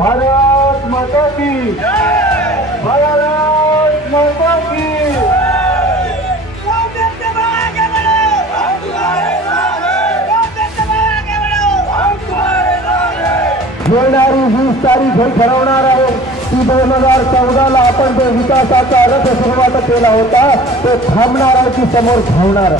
भारत माता की भारत माता की येणारी 20 तारीख हे ठरवणार आहे की 2014ला आपण जो विकासाचा रथ सुरुवात केला होता तो थांबणार आहे की समोर धावणार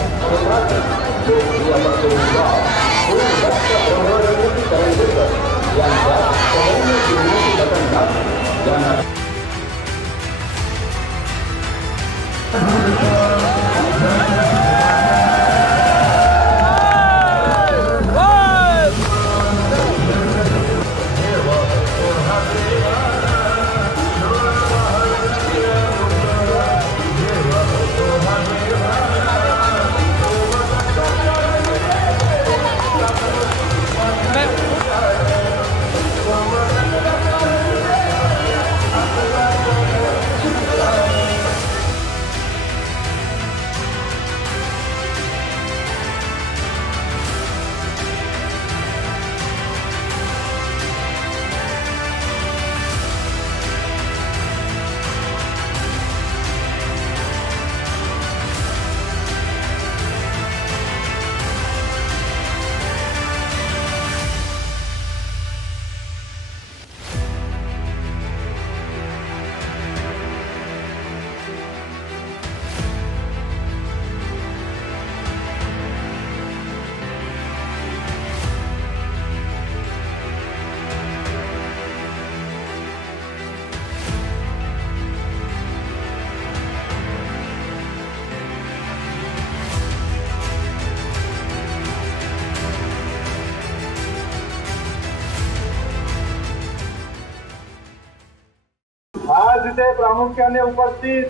आज इथे प्रामुख्याने उपस्थित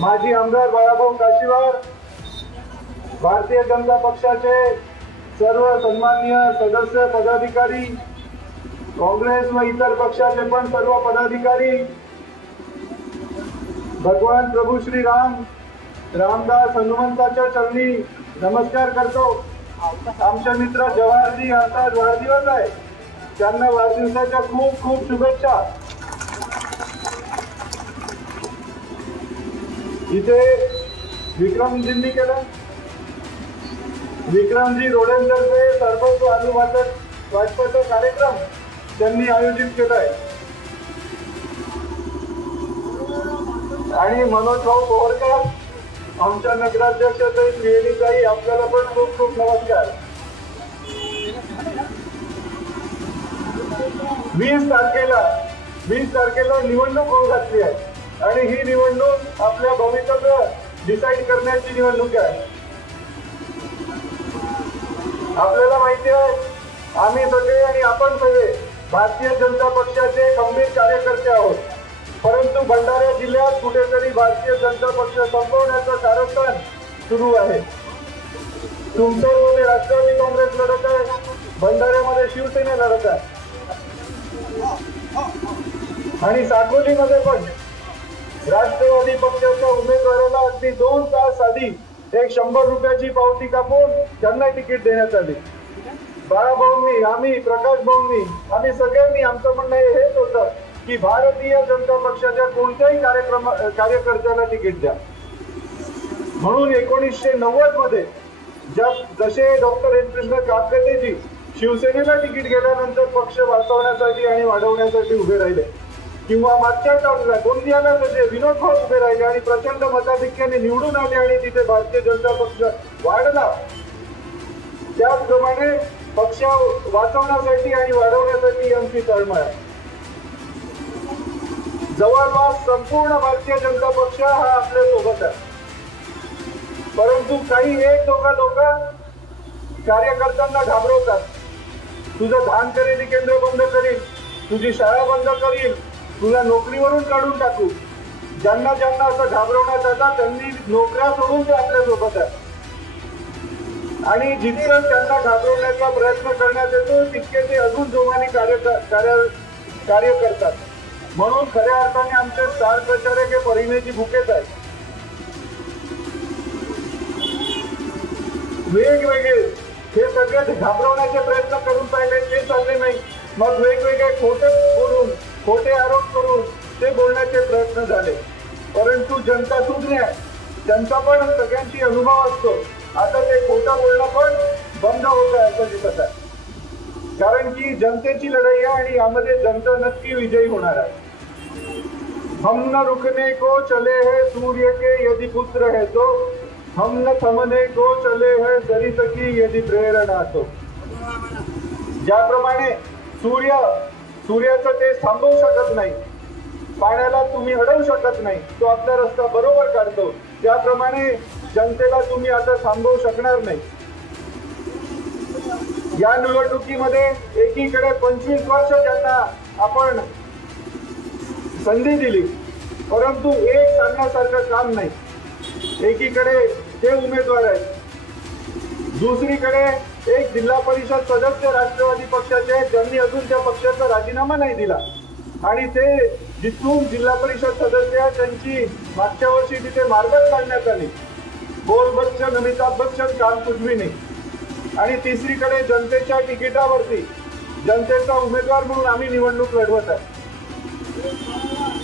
माजी आमदार बाळाभाऊ काशीवार, भारतीय जनता पक्षाचे सर्व सन्माननीय सदस्य पदाधिकारी, काँग्रेस व इतर पक्षाचे पण सर्व पदाधिकारी, भगवान प्रभू श्री राम रामदास हनुमंताच्या चरणी नमस्कार करतो। आमचे मित्र जवाहरजी यांचा वाढदिवस आहे, त्यांना वाढदिवसाच्या खूप खूप शुभेच्छा। इथे विक्रमजींनी केलं, विक्रमजी रोडेंतर्फे सरबत आलू वाटपाचा कार्यक्रम त्यांनी आयोजित केलाय आणि मनोज भाऊ बोरकर आमच्या नगराध्यक्ष ताई आपल्याला पण खूप खूप नमस्कार। 20 तारखेला निवडणूक होऊ घातली आहे आणि ही निवडणूक आपल्या भवितव्य डिसाईड करण्याची निवडणूक आहे। आपल्याला माहिती आहे आम्ही सगळे आणि आपण सगळे भारतीय जनता पक्षाचे खंबीर कार्यकर्ते आहोत, परंतु भंडारा जिल्ह्यात कुठेतरी भारतीय जनता पक्ष संपवण्याचं कारस्थान सुरू आहे। तुमसरमध्ये राष्ट्रवादी काँग्रेस लढत आहे, भंडाऱ्यामध्ये शिवसेना लढत आहे आणि साकोलीमध्ये पण राष्ट्रवादी पक्षाच्या उमेदवाराला अगदी 2 तास आधी एक 100 रुपयाची पावती कापून त्यांना तिकीट देण्यात आली। बाळाभाऊंनी, आम्ही, प्रकाश भाऊंनी, आम्ही सगळ्यांनी आमचं म्हणणं हेच होतं की भारतीय जनता पक्षाच्या कोणत्याही कार्यकर्त्याला तिकीट द्या। म्हणून 1990 मध्ये जसे डॉक्टर एन कृष्ण काकतेजी शिवसेनेला तिकीट गेल्यानंतर पक्ष वाचवण्यासाठी आणि वाढवण्यासाठी उभे राहिले, किंवा मागच्या टर्मला गोंदियाला तसे विनोद भाऊ उभे राहिले आणि प्रचंड मताधिक्याने निवडून आले आणि तिथे भारतीय जनता पक्ष वाढला, त्याचप्रमाणे पक्ष वाचवण्यासाठी आणि वाढवण्यासाठी आमची तळमळ आहे। जवळपास संपूर्ण भारतीय जनता पक्ष हा आपल्या सोबत आहे, परंतु काही एक दोघा लोक कार्यकर्त्यांना घाबरवतात। तुझं धान खरेदी केंद्र बंद करील, तुझी शाळा बंद करील, तुला नोकरीवरून काढून टाकू। ज्यांना ज्यांना असं घाबरवण्यात आलं त्यांनी नोकऱ्या सोडून ते आपल्या सोबत आहे आणि जितकं त्यांना घाबरवण्याचा प्रयत्न करण्यात येतो तितके ते अजून जोमाने कार्य करतात। म्हणून खऱ्या अर्थाने आमचे स्टार प्रचारक हे परिणयची भुकेच आहेत। वेगवेगळे हे सगळे घाबरवण्याचे प्रयत्न करून पाहिले ते चालले नाही, मग वेगवेगळे खोटे बोलून, खोटे आरोप करून ते बोलण्याचे प्रयत्न झाले. परंतु जनता सुज्ञ आहे, त्यांचा पण सगळ्यांची अनुभव असतो. आता ते खोटं बोलणं पण बंद होत आहे असं दिसत आहे. कारण की जनतेची लढाई आहे आणि यामध्ये जनता नक्की विजयी होणार आहे. हम न रुकने को चले हैं सूर्य के यदि पुत्र है तो, हम न थमने को चले हैं सरित की यदि प्रेरणा तो. ज्याप्रमाणे सूर्याचं ते थांबवू शकत नाही, पाण्याला तुम्ही अडवू शकत नाही, तो आपला रस्ता बरोबर काढतो, त्याप्रमाणे जनतेला तुम्ही आता थांबवू शकणार नाही. या निवडणुकीमध्ये एकीकडे 25 वर्ष ज्यांना आपण संधी दिली, परंतु एक सांगण्यासारखं काम नाही. एकीकडे ते उमेदवार आहेत, दुसरीकडे एक जिल्हा परिषद सदस्य राष्ट्रवादी पक्षाचे आहेत, ज्यांनी अजून त्या पक्षाचा राजीनामा नाही दिला आणि ते जिथून जिल्हा परिषद सदस्य आहेत त्यांची मागच्या वर्षी तिथे मारबत काढण्यात आली. बोल बच्चन, अमिताभ बच्चन, काम कुछ भी नाही. आणि तिसरीकडे जनतेच्या तिकिटावरती जनतेचा उमेदवार म्हणून आम्ही निवडणूक लढवत आहे.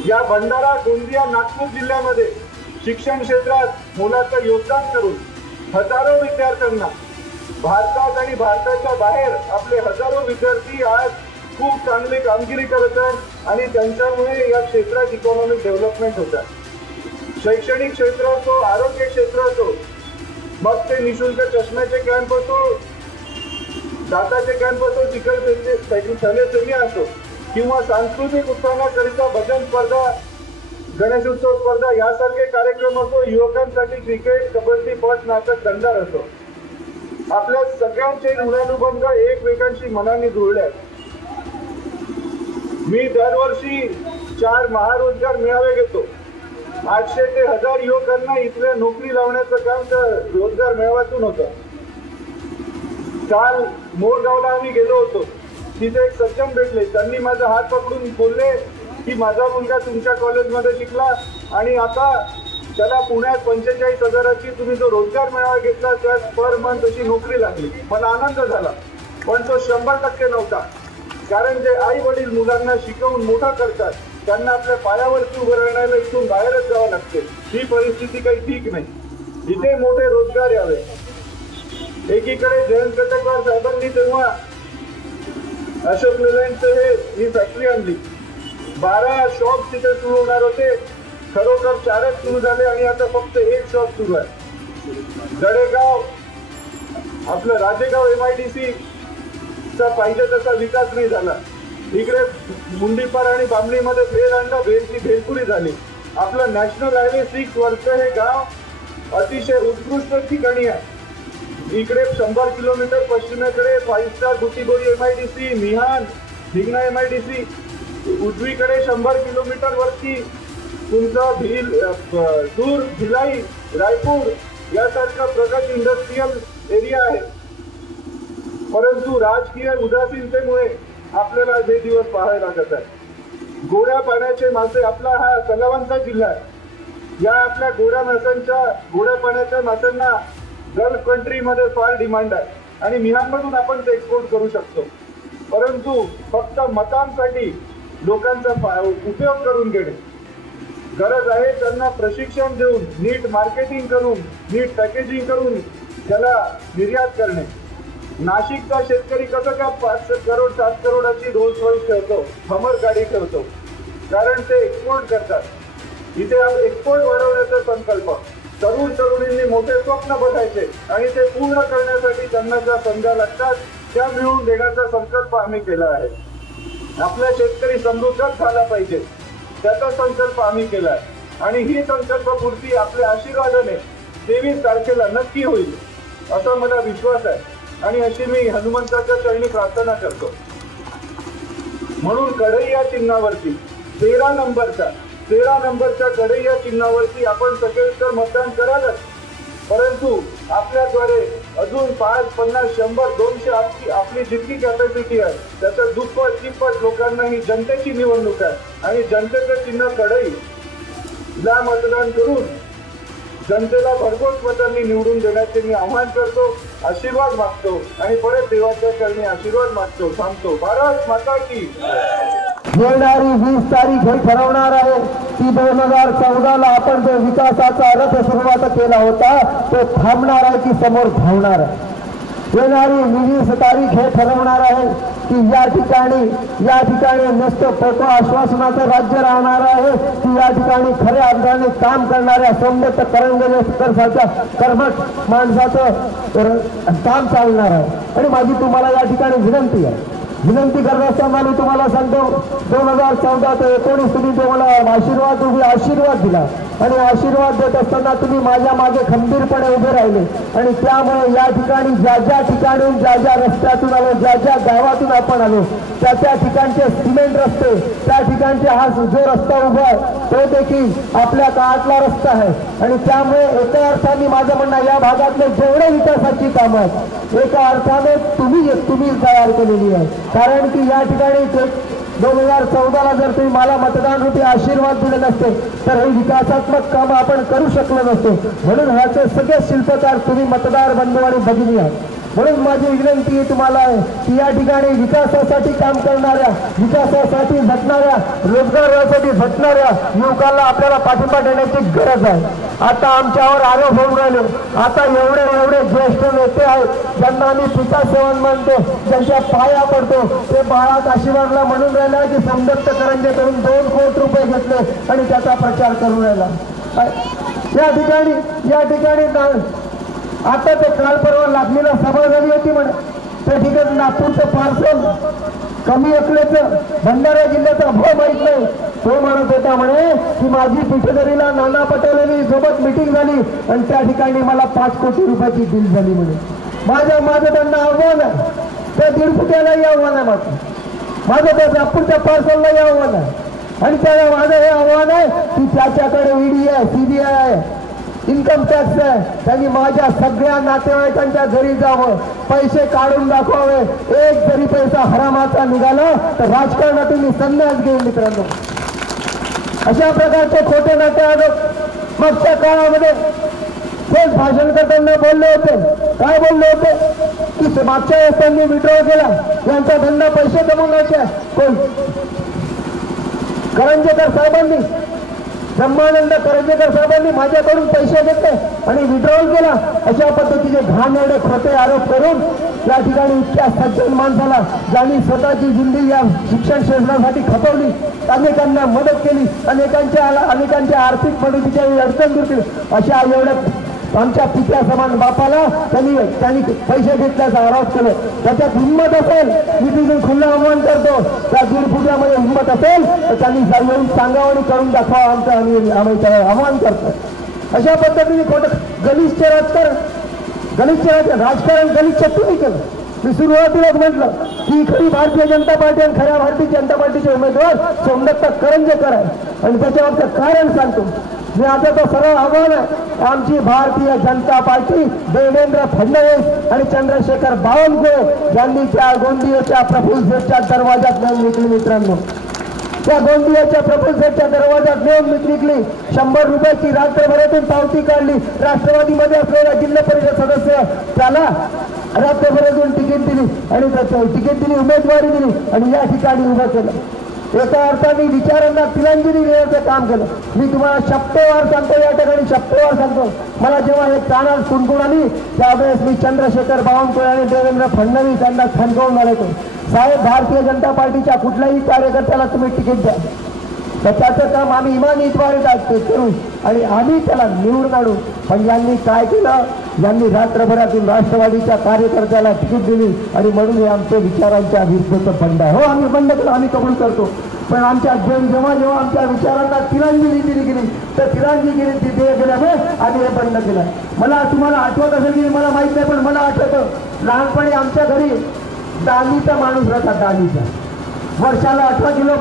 या भंडारा, गोंदिया, नागपूर जिल्ह्यामध्ये शिक्षण क्षेत्रात मोलाचं योगदान करून हजारो विद्यार्थ्यांना भारतात आणि भारताच्या बाहेर आपले हजारो विद्यार्थी आज खूप चांगली कामगिरी करत आहेत आणि त्यांच्यामुळे या क्षेत्रात इकॉनॉमिक डेव्हलपमेंट होत आहे. शैक्षणिक क्षेत्र असो, आरोग्य क्षेत्र असो, मग ते निशुल्क चष्म्याचे कॅम्प असो, दाताचे कॅम्प असो, थॅलेसेमिया असो, किंवा सांस्कृतिक उत्सवाकरिता भजन स्पर्धा, गणेशोत्सव स्पर्धा यासारखे कार्यक्रम असो, युवकांसाठी क्रिकेट, कबड्डी, पट, नाटक, दंडार असो, आपल्या सगळ्यांचे ऋणानुबंध एकमेकांशी मनाने जुळले आहेत. मी दरवर्षी 4 महारोजगार मेळावे घेतो. 800 ते 1000 युवकांना इथल्या नोकरी लावण्याचं काम तर रोजगार मेळाव्यातून होतं. काल मोरगावला आम्ही गेलो होतो. तिथे एक सज्जन भेटले. त्यांनी माझा हात पकडून बोलले की माझा मुलगा तुमच्या कॉलेजमध्ये शिकला आणि आता त्याला पुण्यात 45,000ची तुम्ही जो रोजगार मेळावा घेतला त्यात पर मंथ अशी नोकरी लागली. मला आनंद झाला, पण तो 100% नव्हता. कारण जे आई वडील मुलांना शिकवून मोठं करतात त्यांना आपल्या पायावरती उभं राहण्याला इथून बाहेरच जावं लागते. ही परिस्थिती काही ठीक नाही. इथे मोठे रोजगार यावे. एकीकडे जयंत कटकवार साहेबांनी तेव्हा अशोक लेलँडचे ही फॅक्टरी आणली. 12 शॉप तिथे सुरू होणार होते. खरोखर 4च सुरू झाले आणि आता फक्त 1 शॉप सुरू आहे. जडेगाव, आपलं राजेगाव MIDC चा पाहिजे तसा विकास नाही झाला. इकडे मुंडीपार आणि बामणीमध्ये भेल आणला, भेलची भेलपुरी झाली. आपलं नॅशनल हायवे 6 वरचं हे गाव अतिशय उत्कृष्ट ठिकाणी आहे. इकडे 100 किलोमीटर पश्चिमेकडे 5 स्टार बुटीबोरी MIDC, मिहान, धिंगणा MIDC, उजवीकडे 100 किलोमीटर वरती तुमचा दूर भिलाई, रायपूर यासारखा प्रगत इंडस्ट्रियल एरिया आहे. परंतु राजकीय उदासीनतेमुळे आपल्याला हे दिवस पाहायला लागत आहे. गोड्या पाण्याचे मासे, आपला हा तलावांचा जिल्हा आहे. या आपल्या गोड्या पाण्याच्या माशांना गल्फ कंट्रीमध्ये फार डिमांड आहे आणि मिहानमधून आपण ते एक्सपोर्ट करू शकतो. परंतु फक्त मतांसाठी लोकांचा उपयोग करून घेणे गरज आहे. त्यांना प्रशिक्षण देऊन, नीट मार्केटिंग करून, नीट पॅकेजिंग करून त्याला निर्यात करणे. नाशिकचा शेतकरी कसं का 5 करोड 7 करोडाची रोल्स रॉयस ठेवतो, हमर गाडी ठेवतो, कारण ते एक्सपोर्ट करतात. इथे एक्सपोर्ट वाढवण्याचा संकल्प, तरुण तरुणींनी मोठे स्वप्न बघायचे आणि ते पूर्ण करण्यासाठी त्यांना ज्या संध्या लागतात त्या मिळवून देण्याचा संकल्प आम्ही केला आहे. आपला शेतकरी समृद्धच झाला पाहिजे त्याचा संकल्प आम्ही केला आहे आणि ही संकल्पपूर्ती आपल्या आशीर्वादाने 23 तारखेला नक्की होईल असा मला विश्वास आहे आणि अशी मी हनुमंताच्या चरणी प्रार्थना करतो. म्हणून कढई या चिन्हावरती 13 नंबरच्या कढई या चिन्हावरती आपण सगळे तर मतदान करालच, परंतु आपल्याद्वारे अजून 5, 50, 100, 200 आपली जितकी कॅपॅसिटी आहे त्याच्या दुप्पट तिप्पट लोकांना ही जनतेची निवडणूक आहे आणि जनतेचं चिन्ह कढईला मतदान करून जनतेला भरघोस मतांनी निवडून देण्याचे मी आवाहन करतो. आशीर्वाद मागतो आणि परत देवाच्या चरणी आशीर्वाद मागतो. थांबतो. भारत माता की. येणारी 20 तारीख हे ठरवणार आहे की 2014ला आपण जो विकासाचा रथ सुरुवात केला होता तो थांबणार आहे की समोर धावणार आहे. येणारी 20 तारीख हे ठरवणार आहे की या ठिकाणी नुसतं फोटो आश्वासनाचं राज्य राहणार आहे की या ठिकाणी खऱ्या अर्थाने काम करणाऱ्या सौम्यत करंगेकरसारख्या कर्मठ माणसाचं काम चालणार आहे. आणि माझी तुम्हाला या ठिकाणी विनंती करत असताना मी तुम्हाला सांगतो 2014 ते 2019 तुम्ही मला आशीर्वाद दिला आणि आशीर्वाद देत असताना तुम्ही माझ्या मागे खंबीरपणे उभे राहिले आणि त्यामुळे या ठिकाणी ज्या ठिकाणून ज्या रस्त्यातून आलो ज्या गावातून आपण आलो त्या ठिकाणचे सिमेंट रस्ते त्या ठिकाणचे हा जो रस्ता उभा आहे तो देखील आपल्या काळातला रस्ता आहे. आणि त्यामुळे एका अर्थाने माझं म्हणणं या भागातले जेवढे विकासाची कामं आहेत एका अर्थाने तुम्ही तयार केलेली आहे. कारण की या ठिकाणी 2014ला जर तुम्ही मला मतदान रूपी आशीर्वाद दिले नसते तर हे विकासात्मक काम आपण करू शकलो नसतो. म्हणून ह्याचे सगळे शिल्पकार तुम्ही मतदार बंधू आणि भगिनी आहात. म्हणून माझी विनंती तुम्हाला आहे की या ठिकाणी विकासासाठी काम करणाऱ्या विकासासाठी झटणाऱ्या रोजगारासाठी झटणाऱ्या युवकांना आपल्याला पाठिंबा देण्याची गरज आहे. आता आमच्यावर आरोप होऊन राहिले. आता एवढे ज्येष्ठ नेते आहेत ज्यांना आम्ही पिता सेवन मानतो ज्यांच्या पाया पडतो ते बाळा आशीर्वादला म्हणून राहिला की समदत्त करंजेकडून 2 कोटी रुपये घेतले आणि त्याचा प्रचार करून राहिला. या ठिकाणी आता ते काल परवा लागलेला सभा झाली होती म्हणे त्या ठिकाणी नागपूरचं पार्सल कमी असल्याचं भंडारा जिल्ह्याचा भाव माहीत नाही तो म्हणत होता म्हणे की माझी पिठेदरीला नाना पटोलेंनी सोबत मिटिंग झाली आणि त्या ठिकाणी मला 5 कोटी रुपयाची बिल झाली म्हणे. माझं त्यांना आव्हान आहे त्या 1.5 फुट्यालाही आव्हान आहे माझं त्या नागपूरच्या पार्सललाही आव्हान आहे आणि त्याला माझं हे आव्हान आहे की त्याच्याकडे ईडी आहे CBI आहे इन्कम टॅक्स आहे. त्यांनी माझ्या सगळ्या नातेवाईकांच्या घरी जावं पैसे काढून दाखवावे. एक जरी पैसा हरामाचा निघाला तर राजकारणातून मी संन्यास घेईन मित्रांनो. अशा प्रकारचे खोटे नाटे आरोप मागच्या काळामध्ये तेच भाषण करताना बोलले होते. काय बोलले होते की मागच्या वेळेस त्यांनी विड्रॉ केला यांचा धंदा पैसे कमवण्याचे कोण करंजेकर साहेबांनी ब्रह्मानंद करंजेकर साहेबांनी माझ्याकडून पैसे घेतले आणि विड्रॉल केला. अशा पद्धतीचे घाणेरडे खोटे आरोप करून या ठिकाणी इतक्या सज्जन माणसाला ज्यांनी स्वतःची जिंदगी या शिक्षण क्षेत्रासाठी खपवली अनेकांना मदत केली अनेकांच्या आर्थिक मदतीच्या अडचण दूर केली अशा एवढ्या आमच्या पित्या समान बापाला त्यांनी पैसे घेतल्याचा आरोप केला. त्याच्यात हिंमत असेल मी तिथून खुल्ला आव्हान करतो त्या 1.5 फुटामध्ये हिंमत असेल तर त्यांनी येऊन सांगावं आणि करून दाखवा आमचं आव्हान करतो. अशा पद्धतीने खोटं गलिच्छ राजकारण तुम्ही केलं. मी सुरुवातीलाच म्हटलं की खरी भारतीय जनता पार्टी आणि खऱ्या भारतीय जनता पार्टीचे उमेदवार सोमदत्त करंजेकर आहे आणि त्याच्यावरचं कारण सांगतो मी. आता तो सरळ आव्हान आहे आमची भारतीय जनता पार्टी देवेंद्र फडणवीस आणि चंद्रशेखर बावनकुळे यांनी त्या गोंदियाच्या प्रफुल्ल सेठच्या दरवाजात नेऊन विकली मित्रांनो. त्या गोंदियाच्या प्रफुल्ल सेठच्या दरवाजात नेऊन विकली 100 रुपयाची रात्रभरातून पावती काढली. राष्ट्रवादीमध्ये असलेला जिल्हा परिषद सदस्य त्याला रात्रभरातून तिकीट दिली आणि उमेदवारी दिली आणि या ठिकाणी उभं केलं. एका अर्थाने विचारांना तिलांजली देण्याचं काम केलं. मी तुम्हाला शब्दवार सांगतो या ठिकाणी शब्दवार सांगतो. मला जेव्हा एक कानात कुणकुण आली त्यावेळेस मी चंद्रशेखर बावनकुळे आणि देवेंद्र फडणवीस यांना खणकावून आले होते. साहेब भारतीय जनता पार्टीच्या कुठल्याही कार्यकर्त्याला तुम्ही तिकीट द्या तर त्याचं काम आम्ही इमानीद्वारे करू आणि आम्ही त्याला निवडून आणू. पण यांनी काय केलं यांनी रात्रभरातून राष्ट्रवादीच्या कार्यकर्त्याला तिकीट दिली आणि म्हणून हे आमच्या विचारांच्या विरुद्धचं बंड आहे. हो आम्ही बंड केलं आम्ही कबूल करतो. पण आमच्या जेव्हा आमच्या विचारांना तिलांजली दिली गेली तर तिलांजली गेल्यामुळे आम्ही हे बंद केलं. मला तुम्हाला आठवत असेल की मला माहित नाही पण मला आठवतं लहानपणी आमच्या घरी दालीचा माणूस राहता. दालीचा वर्षाला 18 किलो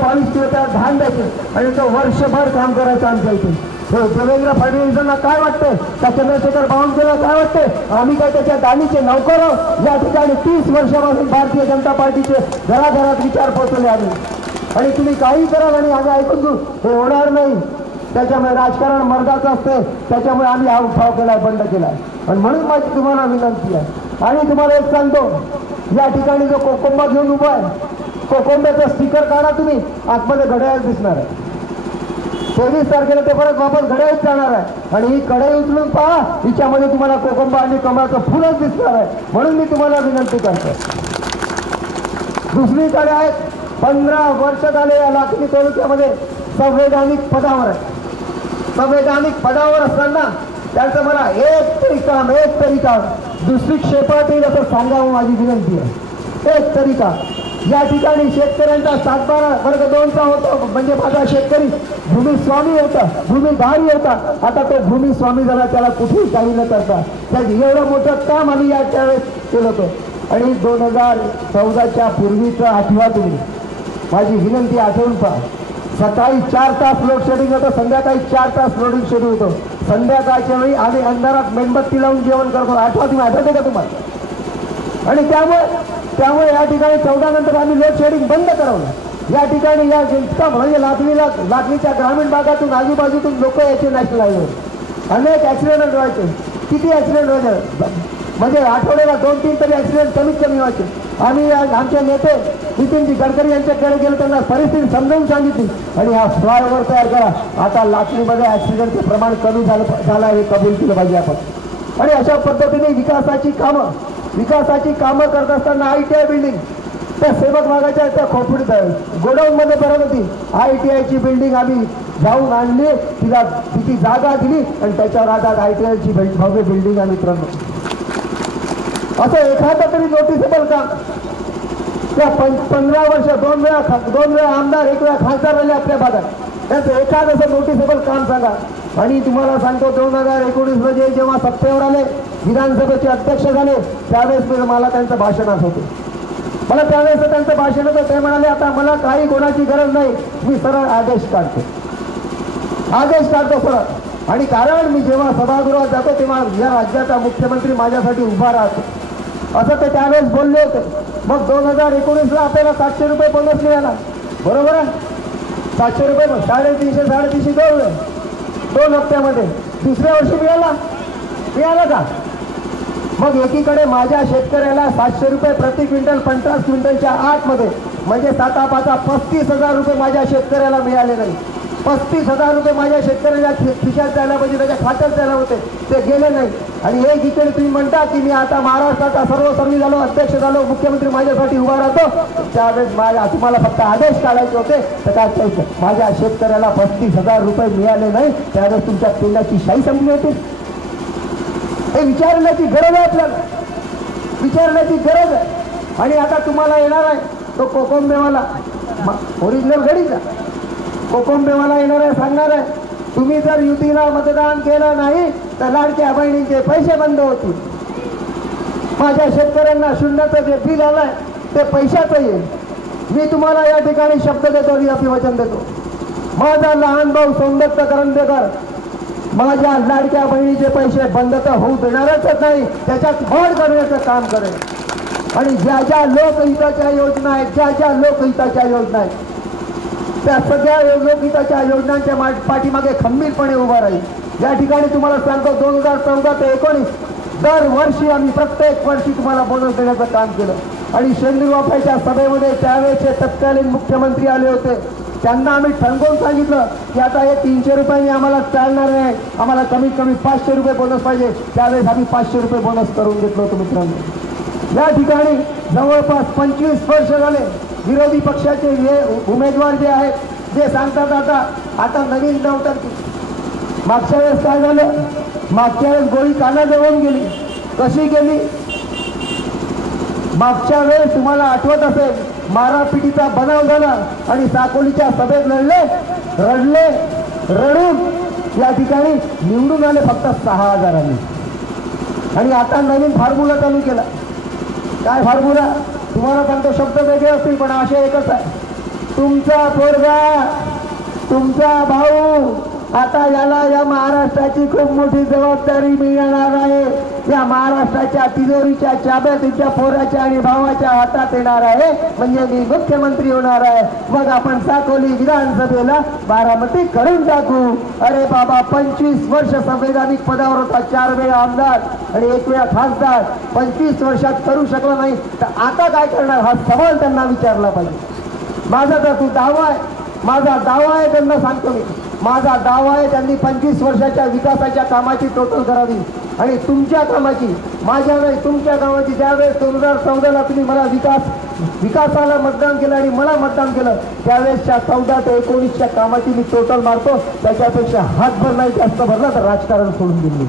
22 किलो त्या धान द्यायचे आणि तो वर्षभर काम करायचं आमच्या इथे. देवेंद्र फडणवीसांना काय वाटतं त्या चंद्रशेखर बावनकुळेला काय वाटतं आम्ही काय त्याच्या दानीचे नौकर आहोत. या ठिकाणी 30 वर्षापासून भारतीय जनता पार्टीचे घराघरात विचार पोहोचवले आम्ही आणि तुम्ही काही करा आणि आम्ही ऐकून घेऊ हे होणार नाही. त्याच्यामुळे राजकारण मर्दाचं असते, त्याच्यामुळे आम्ही हा उठाव केलाय, बंद केलाय. आणि म्हणून माझी तुम्हाला विनंती आहे. आणि तुम्हाला एक सांगतो, या ठिकाणी जो कोकोंबा घेऊन उभा आहे, कोकोंब्याचं स्टिकर काढा तुम्ही, आतमध्ये घड्याळ दिसणार आहे. 23 तारखेला ते परत वापस घड्याळीत जाणार आहे. आणि ही कढई उचलून पहा, हिच्यामध्ये तुम्हाला कोकोंबा आणि कमळाचं फुलच दिसणार आहे. म्हणून मी तुम्हाला विनंती करतो. दुसरीकडे आहेत 15 वर्ष झाले या लाखनी तालुक्यामध्ये संवैधानिक पदावर आहे. संवैधानिक पदावर असताना त्यांचं मला एक तरी काम दुसरी क्षेत्रात येईल असं सांगावं माझी विनंती आहे. एक तरी काम. या ठिकाणी शेतकऱ्यांचा 7-12 वर्ग 2चा होता, म्हणजे माझा शेतकरी भूमिस्वामी होता, भूमिधारी होता. आता तो भूमिस्वामी झाला, त्याला कुठेही काही न करता त्याचं एवढं मोठं काम आम्ही या त्यावेळेस केलं होतं. आणि 2014च्या पूर्वीचं आठवा तुम्ही, माझी विनंती आठवून पहा. सकाळी 4 तास लोड शेडिंग होतं, संध्याकाळी 4 तास लोडिंग शेड्यूल होतं. संध्याकाळच्या वेळी आम्ही अंधारात मेणबत्ती लावून जेवण करतो, आठवा तुम्ही, आठवते का तुम्हाला? आणि त्यामुळे या ठिकाणी 14 नंतर आम्ही लोड शेडिंग बंद करवलं. या ठिकाणी या इतका म्हणजे लाखनीच्या ग्रामीण भागातून आजूबाजूतून लोक यायचे नॅशनल हायवेवर. अनेक ऍक्सिडेंट व्हायचे. किती ऍक्सिडेंट व्हायचे, म्हणजे आठवड्याला 2-3 तरी ऍक्सिडेंट कमीत कमी व्हायचे. आम्ही आमचे नेते नितीनजी गडकरी यांच्याकडे गेलो, त्यांना परिस्थिती समजावून सांगितली आणि हा फ्लायओव्हर तयार करा. आता लाखनीमध्ये ऍक्सिडेंटचं प्रमाण कमी झालं हे कबूल केलं पाहिजे आपण. आणि अशा पद्धतीने विकासाची कामं करत असताना ITI बिल्डिंग त्या सेवक मागाच्या त्या खोपडीत गोडाऊन मध्ये परत होती. ITIची बिल्डिंग आम्ही जाऊन आणली, तिला तिची जागा दिली आणि त्याच्यावर आता ITIची भव्य बिल्डिंग आम्ही मित्रांनो. असं एखादं तरी नोटिसेबल काम त्या 15 वर्ष 2 वेळा आमदार 1 वेळा खासदार झाले आपल्या भागात, त्याचं एखादं असं नोटिसेबल काम सांगा. आणि तुम्हाला सांगतो 2019 मध्ये जेव्हा सत्तेवर आले, विधानसभेचे अध्यक्ष झाले, त्यावेळेस मला त्यांचं भाषण होते. मला त्यावेळेस त्यांचं भाषण होतं. ते म्हणाले आता मला काही कोणाची गरज नाही, मी सरळ आदेश काढतो सरळ. आणि कारण मी जेव्हा सभागृहात जातो तेव्हा या राज्याचा मुख्यमंत्री माझ्यासाठी उभा राहतो, असं ते त्यावेळेस बोलले होते. मग 2019ला आपल्याला 700 रुपये बोनस मिळाला, बरोबर आहे? 700 रुपये 350 2 हप्त्यामध्ये. दुसऱ्या वर्षी मिळाला का? मग एकीकडे माझ्या शेतकऱ्याला 700 रुपये प्रति क्विंटल 50 क्विंटलच्या आतमध्ये, म्हणजे 7-5 35,000 रुपये माझ्या शेतकऱ्याला मिळाले नाही. 35,000 रुपये माझ्या शेतकऱ्याच्या खिशात जायला पाहिजे, त्याच्या खात्यात जायला होते, ते गेले नाही. आणि हे जिकडे तुम्ही म्हणता की मी आता महाराष्ट्राचा सर्वसर्वी झालो, अध्यक्ष झालो, मुख्यमंत्री माझ्यासाठी उभा राहतो, त्यावेळेस तुम्हाला फक्त आदेश काढायचे होते. तर काय माझ्या शेतकऱ्याला 35,000 रुपये मिळाले नाही, त्यावेळेस तुमच्या तेलाची शाही संपली होती. हे विचारण्याची गरज आहे, आपल्याला विचारण्याची गरज आहे. आणि आता तुम्हाला येणार आहे तो कोकोंबेवाला, ओरिजिनल गडीचा कोकोंबेवाला येणार आहे, सांगणार आहे तुम्ही जर युतीला मतदान केलं नाही तर लाडक्या बहिणींचे पैसे बंद होतील. माझ्या शेतकऱ्यांना शून्याचं जे बिल आलंय ते पैशाचं येईल. मी तुम्हाला या ठिकाणी शब्द देतो, अभिवचन देतो. माझा लहान भाऊ सोमदत्त करंदेकर माझ्या लाडक्या बहिणीचे पैसे बंद तर होऊ देणारच नाही, त्याच्यात वाढ करण्याचं काम करेल. आणि ज्या लोकहिताच्या योजना आहेत, ज्या लोकहिताच्या योजना आहेत, त्या सगळ्या लोकहिताच्या योजनांच्या पाठीमागे खंबीरपणे उभा राहील. या ठिकाणी तुम्हाला सांगतो 2014 ते 19 दरवर्षी आम्ही प्रत्येक वर्षी तुम्हाला बोनस देण्याचं काम केलं. आणि शेंद्रीवाफ्याच्या सभेमध्ये त्यावेळेचे तत्कालीन मुख्यमंत्री आले होते, त्यांना आम्ही ठणकून सांगितलं की आता हे 300 रुपयांनी आम्हाला चालणार नाही, आम्हाला कमीत कमी 500 रुपये बोनस पाहिजे. त्यावेळेस आम्ही 500 रुपये बोनस करून घेतलं होतं मित्रांनो. या ठिकाणी जवळपास 25 वर्ष झाले विरोधी पक्षाचे उमेदवार जे आहेत, जे सांगतात आता नवीन नवटंकी. मागच्या वेळेस काय झालं, मागच्या वेळेस गोळी कानाजवळून गेली. कशी गेली? मागच्या वेळेस तुम्हाला आठवत असेल, मारापिटीचा बनाव झाला आणि साकोलीच्या सभेत रडून या ठिकाणी निवडून आले फक्त 6,000. आणि आता नवीन फॉर्म्युला चालू केला. काय फॉर्म्युला? तुम्हाला सांगतो, शब्द वेगळे असतील पण आशय एकच आहे. तुमचा पोरगा, तुमचा भाऊ, आता याला या महाराष्ट्राची खूप मोठी जबाबदारी मिळणार आहे. या महाराष्ट्राच्या तिजोरीच्या चाब्या तुमच्या पोराच्या आणि भावाच्या हातात येणार आहे, म्हणजे मी मुख्यमंत्री होणार आहे. मग आपण साकोली विधानसभेला बारामती करून टाकू. अरे बाबा, 25 वर्ष संवैधानिक पदावर होता, 4 वेळा आमदार आणि 1 वेळा खासदार, 25 वर्षात करू शकला नाही, तर आता काय करणार हा सवाल त्यांना विचारला पाहिजे. माझा तर तू दावा आहे, माझा दावा आहे, त्यांना सांगतो मी, माझा दावा आहे त्यांनी 25 वर्षाच्या विकासाच्या कामाची टोटल करावी आणि तुमच्या कामाची, माझ्या नाही तुमच्या कामाची. ज्यावेळेस 2014ला तुम्ही मला विकासाला मतदान केलं आणि मला मतदान केलं, त्यावेळेसच्या 14 ते 19च्या कामाची मी टोटल मारतो. त्याच्यापेक्षा हातभर नाही जास्त भरला तर राजकारण सोडून दिली.